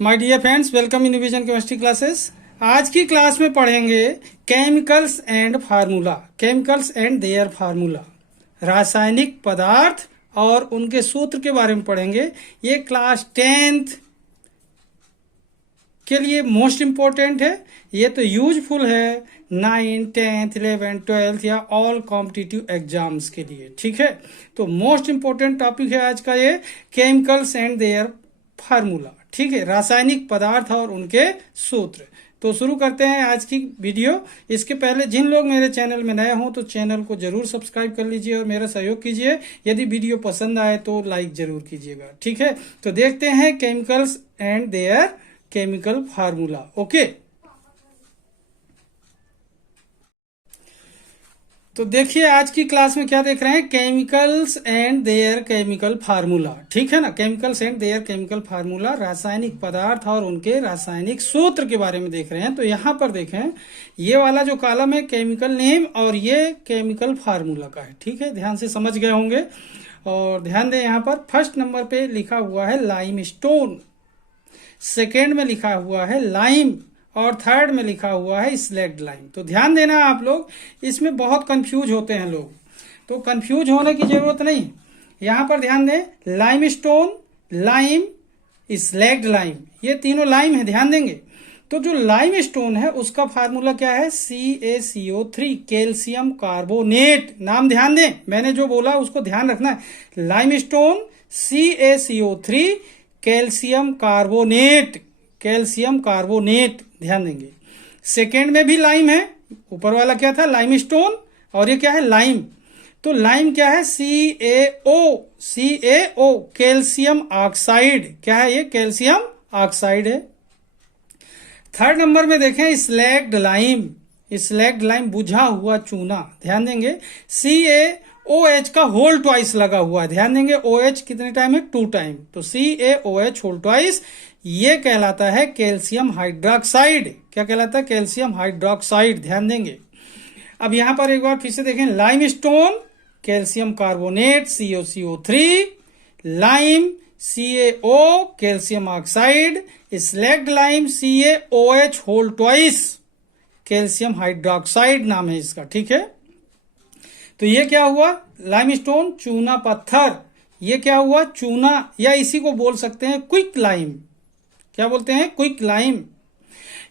My dear friends, welcome in revision chemistry classes. आज की class में पढ़ेंगे chemicals and formula, chemicals and their formula, रासायनिक पदार्थ और उनके सूत्र के बारे में पढ़ेंगे। ये क्लास 10th के लिए मोस्ट इम्पोर्टेंट है। ये तो यूजफुल है 9, 10, 11, 12 या ऑल कॉम्पिटिटिव एग्जाम्स के लिए। ठीक है, तो मोस्ट इम्पोर्टेंट टॉपिक है आज का ये केमिकल्स एंड देयर फार्मूला। ठीक है, रासायनिक पदार्थ और उनके सूत्र। तो शुरू करते हैं आज की वीडियो। इसके पहले जिन लोग मेरे चैनल में नए हों तो चैनल को जरूर सब्सक्राइब कर लीजिए और मेरा सहयोग कीजिए। यदि वीडियो पसंद आए तो लाइक जरूर कीजिएगा। ठीक है, तो देखते हैं chemicals and there chemical formula. Okay, तो देखिए आज की क्लास में क्या देख रहे हैं, chemicals and there chemical formula. ठीक है ना, chemicals and there chemical formula, रासायनिक पदार्थ और उनके रासायनिक सूत्र के बारे में देख रहे हैं। तो यहाँ पर देखें, ये वाला जो कॉलम है केमिकल नेम और ये केमिकल फार्मूला का है। ठीक है, ध्यान से समझ गए होंगे। और ध्यान दें, यहाँ पर फर्स्ट नंबर पे लिखा हुआ है लाइम स्टोन, सेकेंड में लिखा हुआ है लाइम और थर्ड में लिखा हुआ है स्लैग्ड लाइम। तो ध्यान देना आप लोग, इसमें बहुत कंफ्यूज होते हैं लोग, तो कंफ्यूज होने की जरूरत नहीं। यहां पर ध्यान दें, lime stone, lime, slagged lime, ये तीनों लाइम है, ध्यान देंगे। तो जो लाइम स्टोन है उसका फार्मूला क्या है, CaCO3, कैल्शियम कार्बोनेट। नाम ध्यान दें, मैंने जो बोला उसको ध्यान रखना है। Lime stone, CaCO3, calcium carbonate, calcium carbonate, ध्यान देंगे। सेकेंड में भी लाइम है, ऊपर वाला क्या था, लाइम स्टोन, और ये क्या है, लाइम। तो लाइम क्या है, CaO, कैल्शियम ऑक्साइड। क्या है ये, कैल्शियम ऑक्साइड है। थर्ड नंबर में देखें स्लैग्ड लाइम, स्लैग्ड लाइम बुझा हुआ चूना, ध्यान देंगे। CaOH का होल ट्वाइस लगा हुआ है, ध्यान देंगे। OH कितने टाइम है, 2 टाइम, तो CaOH होल ट्वाइस, ये कहलाता है कैल्शियम हाइड्रोक्साइड। क्या कहलाता है, कैल्शियम हाइड्रोक्साइड, ध्यान देंगे। अब यहां पर एक बार फिर से देखें, lime stone, calcium carbonate, CaCO3, lime, CaO, calcium oxide, slaked lime, CaOH whole twice, calcium hydroxide नाम है इसका। ठीक है, तो ये क्या हुआ, लाइम स्टोन, चूना पत्थर। ये क्या हुआ, चूना, या इसी को बोल सकते हैं क्विक लाइम। क्या बोलते हैं, क्विक लाइम।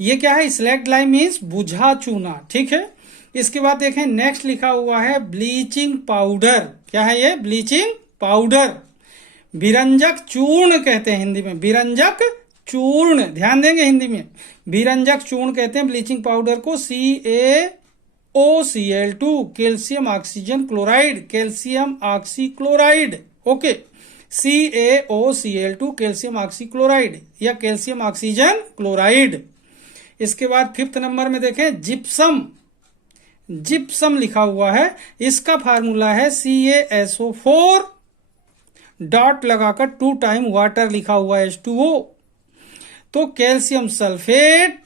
ये क्या है, स्लैग्ड लाइम मीन्स बुझा चूना। ठीक है, इसके बाद देखें नेक्स्ट लिखा हुआ है ब्लीचिंग पाउडर। क्या है ये, ब्लीचिंग पाउडर, बिरंजक चूर्ण कहते हैं हिंदी में, बिरंजक चूर्ण, ध्यान देंगे। हिंदी में बिरंजक चूर्ण कहते हैं ब्लीचिंग पाउडर को। CaOCl2, calcium oxygen chloride, calcium oxychloride. Okay, CaOCl2, calcium oxychloride या कैल्शियम ऑक्सीजन क्लोराइड। इसके बाद फिफ्थ नंबर में देखें जिप्सम, जिप्सम लिखा हुआ है, इसका फार्मूला है CaSO4 डॉट लगाकर 2 टाइम वाटर लिखा हुआ है H2O। तो calcium sulphate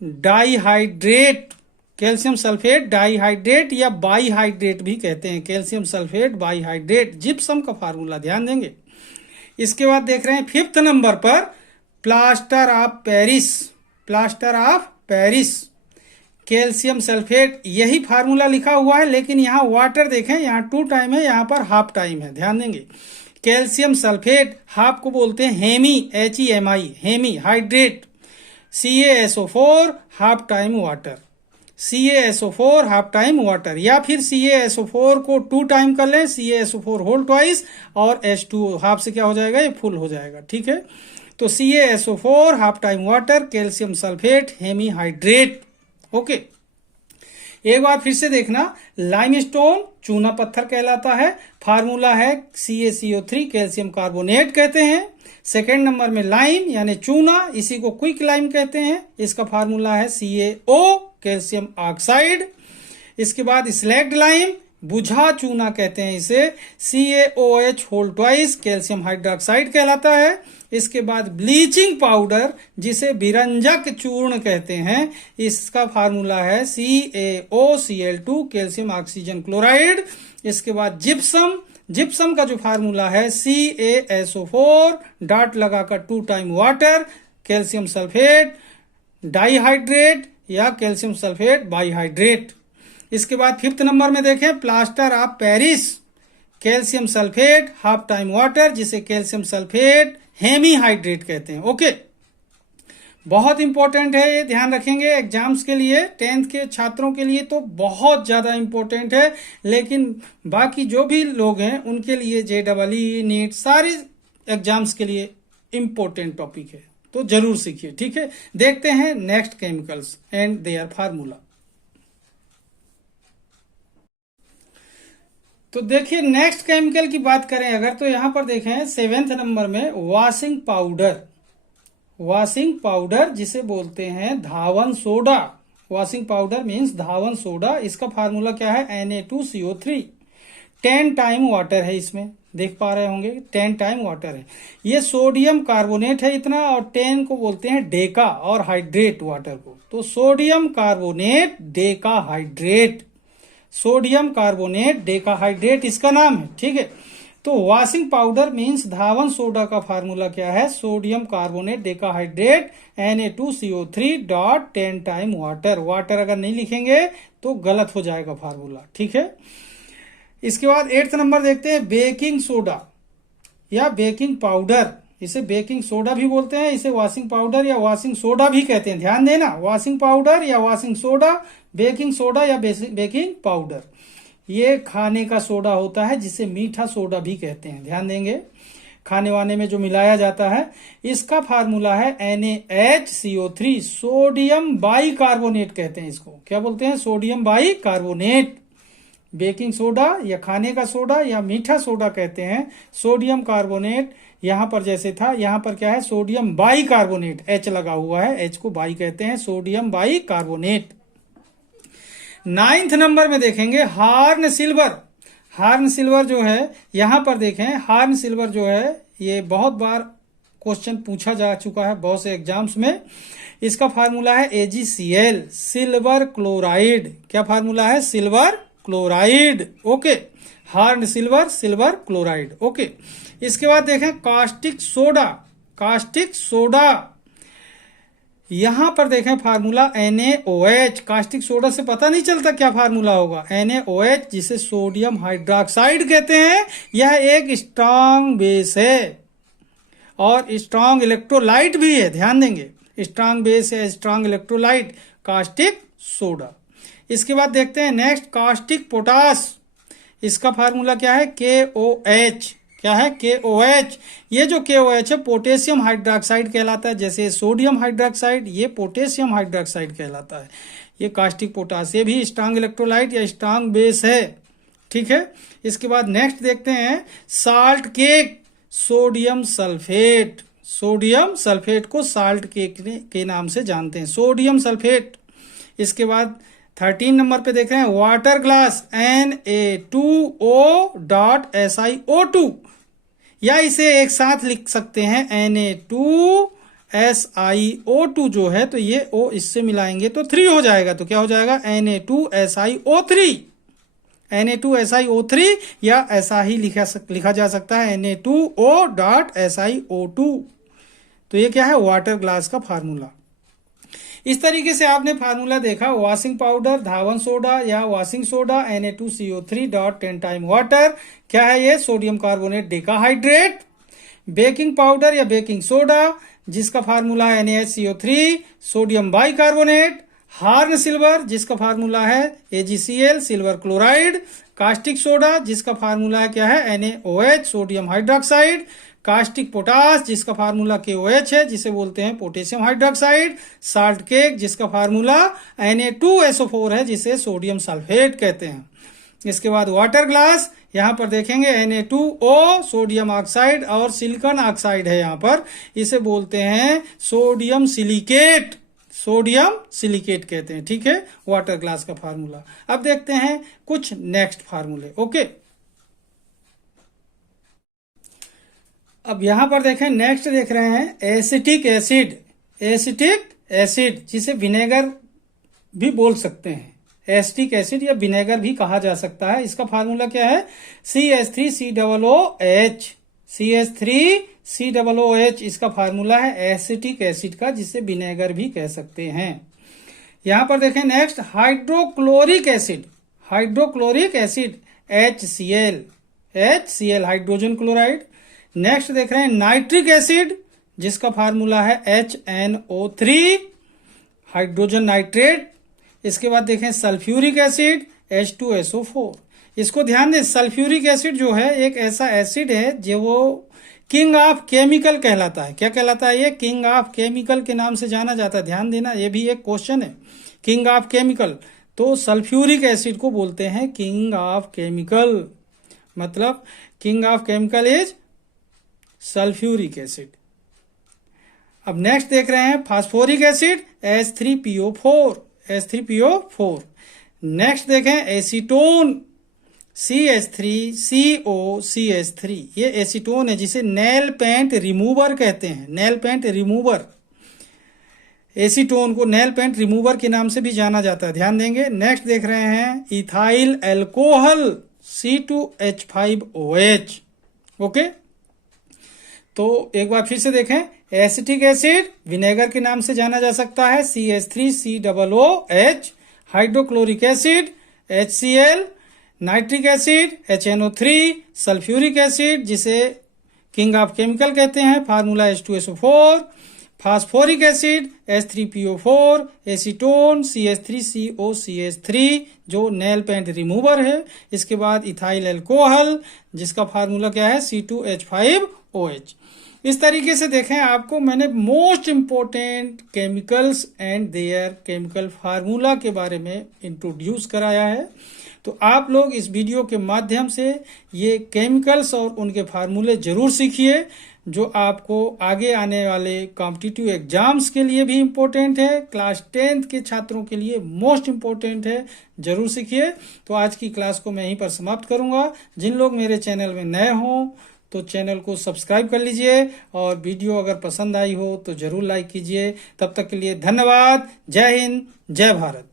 dihydrate, calcium sulphate dihydrate या बाईहाइड्रेट भी कहते हैं, कैल्शियम सल्फेट बाईहाइड्रेट, जिप्सम का फार्मूला, ध्यान देंगे। इसके बाद देख रहे हैं फिफ्थ नंबर पर plaster of Paris, plaster of Paris, calcium sulphate, यही फार्मूला लिखा हुआ है, लेकिन यहाँ वाटर देखें, यहाँ 2 टाइम है, यहाँ पर हाफ टाइम है, ध्यान देंगे। कैल्शियम सल्फेट, हाफ को बोलते हैं hemi, HEMI, hemi hydrate. CaSO4 half time water, CaSO4 half time water, या फिर CaSO4 को 2 टाइम कर लें, CaSO4 होल ट्वाइस, और H2O हाफ से क्या हो जाएगा, ये फुल हो जाएगा। ठीक है, तो CaSO4 half time water, calcium sulphate, hemi hydrate. Okay, एक बार फिर से देखना, लाइम स्टोन चूना पत्थर कहलाता है, फार्मूला है CaCO3, कैल्शियम कार्बोनेट कहते हैं। सेकेंड नंबर में लाइम यानी चूना, इसी को क्विक लाइम कहते हैं, इसका फार्मूला है CaO, कैल्शियम ऑक्साइड। इसके बाद स्लैग्ड लाइम, बुझा चूना कहते हैं इसे, CaOH whole twice, calcium hydroxide कहलाता है। इसके बाद ब्लीचिंग पाउडर, जिसे बिरंजक चूर्ण कहते हैं, इसका फार्मूला है CaOCl2, कैल्शियम ऑक्सीजन क्लोराइड। इसके बाद जिप्सम, जिप्सम का जो फार्मूला है CaSO4 डॉट लगाकर 2 time water, calcium sulphate dihydrate या कैल्शियम सल्फेट बाइहाइड्रेट। इसके बाद 5th नंबर में देखें plaster of Paris, calcium sulphate half time water, जिसे कैल्शियम सल्फेट हेमीहाइड्रेट कहते हैं। ओके, बहुत इंपॉर्टेंट है, ये ध्यान रखेंगे एग्जाम्स के लिए, 10th के छात्रों के लिए तो बहुत ज्यादा इंपॉर्टेंट है, लेकिन बाकी जो भी लोग हैं उनके लिए JEE नीट सारी एग्जाम्स के लिए इंपॉर्टेंट टॉपिक है, तो जरूर सीखिए। ठीक है, देखते हैं next chemicals and their formula. तो देखिए नेक्स्ट केमिकल की बात करें अगर, तो यहां पर देखें 7th नंबर में वॉशिंग पाउडर, वॉशिंग पाउडर जिसे बोलते हैं धावन सोडा। वॉशिंग पाउडर मीन्स धावन सोडा। इसका फार्मूला क्या है? Na2CO3। 10 टाइम वाटर है, इसमें देख पा रहे होंगे 10 टाइम वाटर है। ये सोडियम कार्बोनेट है इतना, और 10 को बोलते हैं डेका और हाइड्रेट वाटर को, तो sodium carbonate Deka hydrate, sodium carbonate Deka hydrate इसका नाम है। ठीक है, तो वॉशिंग पाउडर मीन्स धावन सोडा का फार्मूला क्या है? Sodium carbonate decahydrate Na2CO3 dot 10 time water. Water अगर नहीं लिखेंगे तो गलत हो जाएगा फार्मूला। ठीक है, इसके बाद 8th नंबर देखते हैं बेकिंग सोडा या बेकिंग पाउडर। इसे बेकिंग सोडा भी बोलते हैं, इसे वॉशिंग पाउडर या वॉशिंग सोडा भी कहते हैं। ध्यान देना, वॉशिंग पाउडर या वॉशिंग सोडा, बेकिंग सोडा या बेकिंग पाउडर। ये खाने का सोडा होता है जिसे मीठा सोडा भी कहते हैं। ध्यान देंगे, खाने वाने में जो मिलाया जाता है। इसका फार्मूला है NaHCO3, सोडियम बाइकार्बोनेट कहते हैं इसको। क्या बोलते हैं? Sodium bicarbonate. बेकिंग सोडा या खाने का सोडा या मीठा सोडा कहते हैं। सोडियम कार्बोनेट यहां पर जैसे था, यहां पर क्या है? सोडियम बाइकार्बोनेट, H लगा हुआ है, H को बाई कहते हैं, सोडियम बाइकार्बोनेट। 9th नंबर में देखेंगे हार्न सिल्वर। हार्न सिल्वर जो है, यहां पर देखें हार्न सिल्वर जो है, ये बहुत बार क्वेश्चन पूछा जा चुका है बहुत से एग्जाम्स में। इसका फार्मूला है AgCl, सिल्वर क्लोराइड। क्या फार्मूला है? Silver chloride. Okay, horn silver, silver chloride. Okay, इसके बाद देखें कास्टिक सोडा। कास्टिक सोडा, यहां पर देखें फार्मूला NaOH। कास्टिक सोडा से पता नहीं चलता क्या फार्मूला होगा? NaOH, जिसे सोडियम हाइड्रोक्साइड कहते हैं। यह एक स्ट्रांग बेस है और स्ट्रांग इलेक्ट्रोलाइट भी है। ध्यान देंगे, स्ट्रांग बेस है, स्ट्रांग इलेक्ट्रोलाइट, कास्टिक सोडा। इसके बाद देखते हैं नेक्स्ट कास्टिक पोटास। इसका फार्मूला क्या है? KOH। क्या है? KOH। ये जो KOH है पोटेशियम हाइड्रोक्साइड कहलाता है। जैसे सोडियम हाइड्रोक्साइड, ये पोटेशियम हाइड्रोक्साइड कहलाता है। ये कास्टिक पोटास, ये भी स्ट्रांग इलेक्ट्रोलाइट या स्ट्रांग बेस है। ठीक है, इसके बाद नेक्स्ट देखते हैं salt cake, sodium sulphate. Sodium sulphate को साल्ट केक के नाम से जानते हैं, सोडियम सल्फेट। इसके बाद 13 नंबर पे देख रहे हैं water glass, Na2O dot SiO2, या इसे एक साथ लिख सकते हैं Na2SiO2 जो है, तो ये O इससे मिलाएंगे तो 3 हो जाएगा। तो क्या हो जाएगा? Na2SiO3। Na2SiO3 या ऐसा ही लिखा जा सकता है Na2O डॉट SiO2। तो ये क्या है? वाटर ग्लास का फार्मूला। इस तरीके से आपने फार्मूला देखा, वॉशिंग पाउडर, धावन सोडा या washing soda, Na2CO3 dot 10 time water. क्या है ये? Sodium carbonate decahydrate. Baking powder या बेकिंग सोडा, जिसका फार्मूला है NaHCO3, sodium bicarbonate. Horn silver, जिसका फार्मूला है AgCl, silver chloride. Caustic soda, जिसका फार्मूला है क्या है? NaOH, sodium hydroxide. Caustic potash, जिसका फार्मूला KOH है, जिसे बोलते हैं पोटेशियम हाइड्रोक्साइड। साल्ट केक, जिसका फार्मूला Na2SO4 है, जिसे सोडियम सल्फेट कहते हैं। इसके बाद वाटर ग्लास, यहां पर देखेंगे Na2O, सोडियम ऑक्साइड और सिलिकॉन ऑक्साइड है यहां पर, इसे बोलते हैं सोडियम सिलिकेट। सोडियम सिलिकेट कहते हैं। ठीक है, वाटर ग्लास का फार्मूला। अब देखते हैं कुछ नेक्स्ट फार्मूले। ओके, अब यहां पर देखें नेक्स्ट देख रहे हैं एसिटिक एसिड। एसिटिक एसिड, जिसे विनेगर भी बोल सकते हैं, एसिटिक एसिड या विनेगर भी कहा जा सकता है। इसका फार्मूला क्या है? CH3COOH, CH3COOH इसका फार्मूला है एसिटिक एसिड का, जिसे विनेगर भी कह सकते हैं। यहां पर देखें next hydrochloric acid, hydrochloric acid HCl hydrogen chloride. Next देख रहे हैं नाइट्रिक एसिड, जिसका फार्मूला है HNO3 हाइड्रोजन नाइट्रेट। इसके बाद देखें सल्फ्यूरिक एसिड H2SO4। इसको ध्यान दें, सल्फ्यूरिक एसिड जो है एक ऐसा एसिड है जो वो किंग ऑफ केमिकल कहलाता है। क्या कहलाता है ये? किंग ऑफ केमिकल के नाम से जाना जाता है। ध्यान देना, ये भी एक क्वेश्चन है, किंग ऑफ केमिकल। तो सल्फ्यूरिक एसिड को बोलते हैं किंग ऑफ केमिकल, मतलब king of chemical is sulphuric acid. अब नेक्स्ट देख रहे हैं फास्फोरिक एसिड H3PO4। नेक्स्ट देखें एसीटोन CH3COCH3। ये एसीटोन है जिसे नेल पेंट रिमूवर कहते हैं, नेल पेंट रिमूवर। एसीटोन को नेल पेंट रिमूवर के नाम से भी जाना जाता है, ध्यान देंगे। नेक्स्ट देख रहे हैं इथाइल एल्कोहल C2H5OH। ओके, तो एक बार फिर से देखें, एसिटिक एसिड विनेगर के नाम से जाना जा सकता है CH3COOH, hydrochloric acid HCl, nitric acid HNO3, sulphuric acid जिसे किंग ऑफ केमिकल कहते हैं, formula H2SO4, phosphoric acid H3PO4, acetone CH3COCH3 जो नेल पेंट रिमूवर है। इसके बाद इथाइल एल्कोहल जिसका फार्मूला क्या है C2H5OH। इस तरीके से देखें, आपको मैंने most important chemicals and there chemical formula के बारे में इंट्रोड्यूस कराया है। तो आप लोग इस वीडियो के माध्यम से ये केमिकल्स और उनके फार्मूले जरूर सीखिए, जो आपको आगे आने वाले कॉम्पिटिटिव एग्जाम्स के लिए भी इम्पोर्टेंट है, क्लास 10th के छात्रों के लिए मोस्ट इम्पोर्टेंट है, जरूर सीखिए। तो आज की क्लास को मैं यहीं पर समाप्त करूंगा। जिन लोग मेरे चैनल में नए हों तो चैनल को सब्सक्राइब कर लीजिए, और वीडियो अगर पसंद आई हो तो जरूर लाइक कीजिए। तब तक के लिए धन्यवाद। जय हिंद, जय भारत।